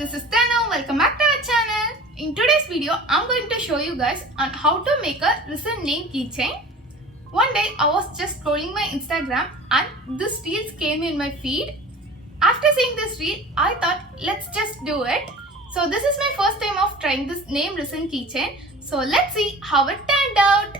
this is Tanu. Welcome back to our channel. In today's video, I'm going to show you guys on how to make a Resin Name Keychain. One day, I was just scrolling my Instagram and this reels came in my feed. After seeing this reel, I thought let's just do it. So this is my first time of trying this name Resin Keychain. So let's see how it turned out.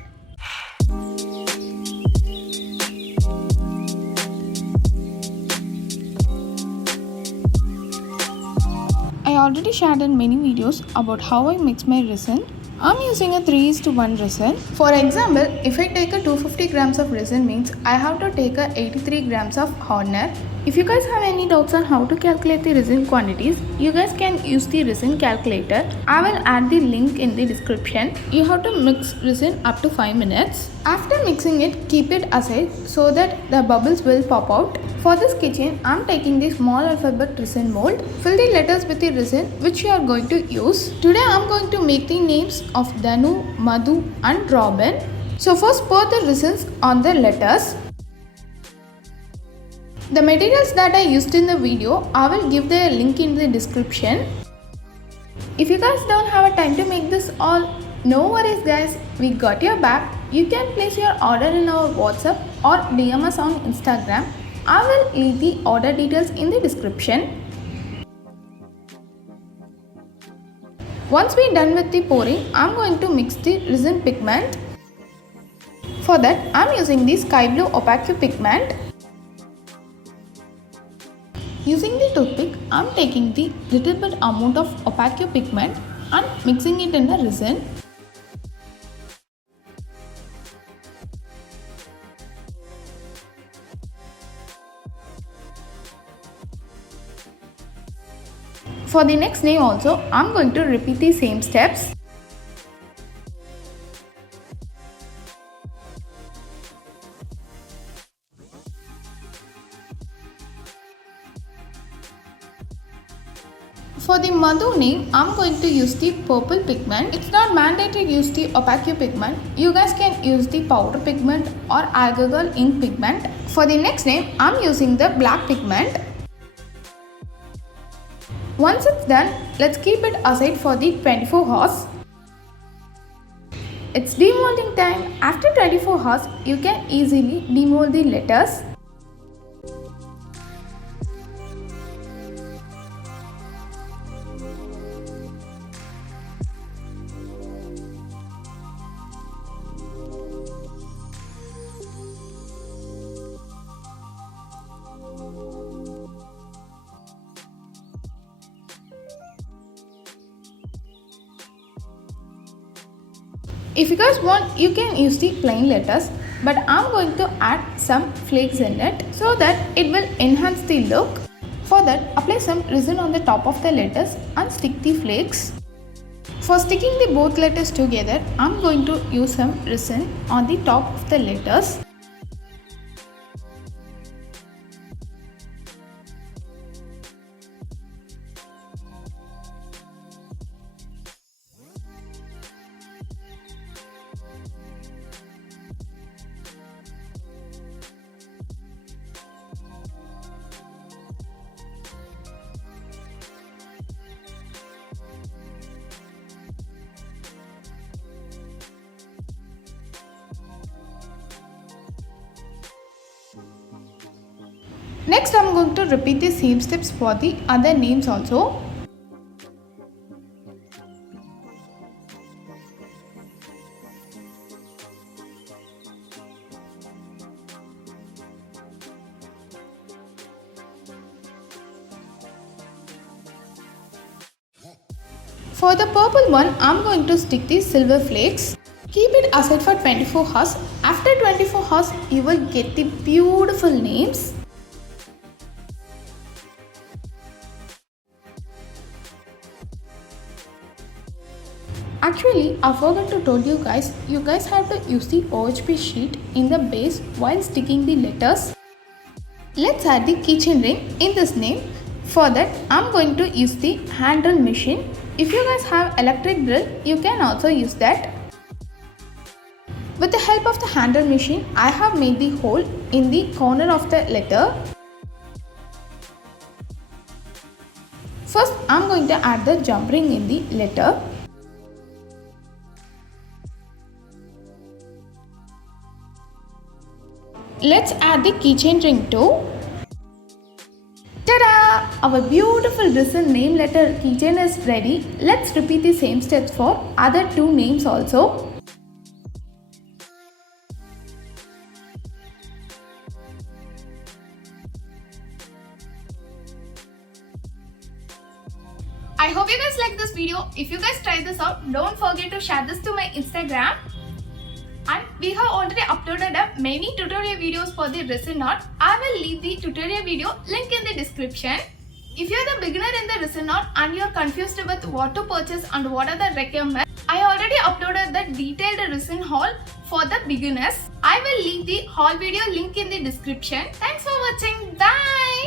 I already shared in many videos about how I mix my resin. I'm using a 3:1 resin. For example, if I take a 250 grams of resin means I have to take a 83 grams of hardener. If you guys have any doubts on how to calculate the resin quantities, you guys can use the resin calculator. I will add the link in the description. You have to mix resin up to 5 minutes. After mixing it, keep it aside so that the bubbles will pop out. For this keychain, I am taking the small alphabet resin mold. Fill the letters with the resin which you are going to use. Today I am going to make the names of Danu, Madhu and Robin. So first pour the resins on the letters. The materials that I used in the video, I will give the link in the description. If you guys don't have a time to make this all, no worries guys, we got your back. You can place your order in our WhatsApp or DM us on Instagram. I will leave the order details in the description. Once we are done with the pouring, I am going to mix the resin pigment. For that, I am using the sky blue opaque pigment. Using the toothpick, I am taking the little bit amount of opaque pigment and mixing it in the resin. For the next name also, I am going to repeat the same steps. For the Madhu name, I am going to use the purple pigment. It's not mandatory to use the opaque pigment. You guys can use the powder pigment or alcohol ink pigment. For the next name, I am using the black pigment. Once it's done, let's keep it aside for the 24 hours. It's demolding time. After 24 hours, you can easily demold the letters. If you guys want, you can use the plain letters, but I am going to add some flakes in it so that it will enhance the look. For that, apply some resin on the top of the letters and stick the flakes. For sticking the both letters together, I am going to use some resin on the top of the letters. Next, I am going to repeat the same steps for the other names also. For the purple one, I am going to stick the silver flakes. Keep it aside for 24 hours. After 24 hours, you will get the beautiful names. Actually, I forgot to tell you guys have to use the OHP sheet in the base while sticking the letters. Let's add the keychain ring in this name. For that, I am going to use the hand drill machine. If you guys have electric drill, you can also use that. With the help of the hand drill machine, I have made the hole in the corner of the letter. First, I'm going to add the jump ring in the letter. Let's add the keychain ring too. Ta-da! Our beautiful Resin name letter keychain is ready. Let's repeat the same steps for other two names also. I hope you guys like this video. If you guys try this out, don't forget to share this to my Instagram. And we have already uploaded many tutorial videos for the resin art. I will leave the tutorial video link in the description. If you are the beginner in the resin art and you are confused with what to purchase and what are the requirements, I already uploaded the detailed resin haul for the beginners. I will leave the haul video link in the description. Thanks for watching. Bye.